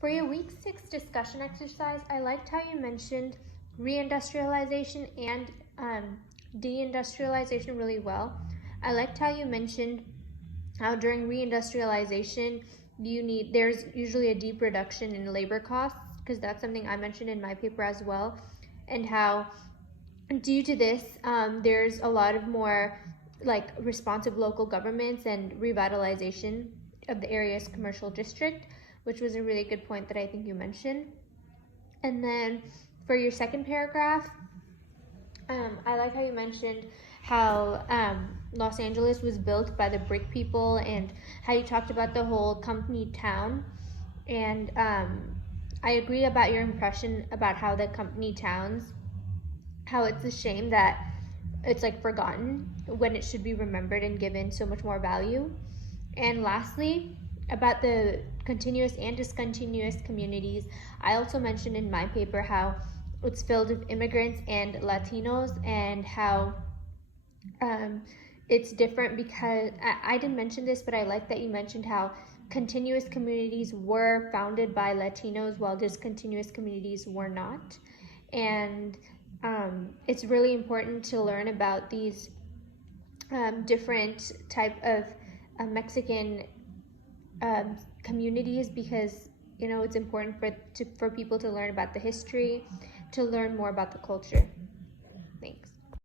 For your week 6 discussion exercise, I liked how you mentioned reindustrialization and deindustrialization really well. I liked how you mentioned how during reindustrialization there's usually a deep reduction in labor costs, because that's something I mentioned in my paper as well, and how due to this there's a lot of more like responsive local governments and revitalization of the area's commercial district, which was a really good point that I think you mentioned. And then for your second paragraph, I like how you mentioned how Los Angeles was built by the brick people, and how you talked about the whole company town. And I agree about your impression about how the company towns, how it's a shame that it's like forgotten when it should be remembered and given so much more value. And lastly, about the continuous and discontinuous communities, I also mentioned in my paper how it's filled with immigrants and Latinos, and how it's different because I didn't mention this, but I like that you mentioned how continuous communities were founded by Latinos while discontinuous communities were not. And it's really important to learn about these different type of Mexican communities, because it's important for people to learn about the history, to learn more about the culture.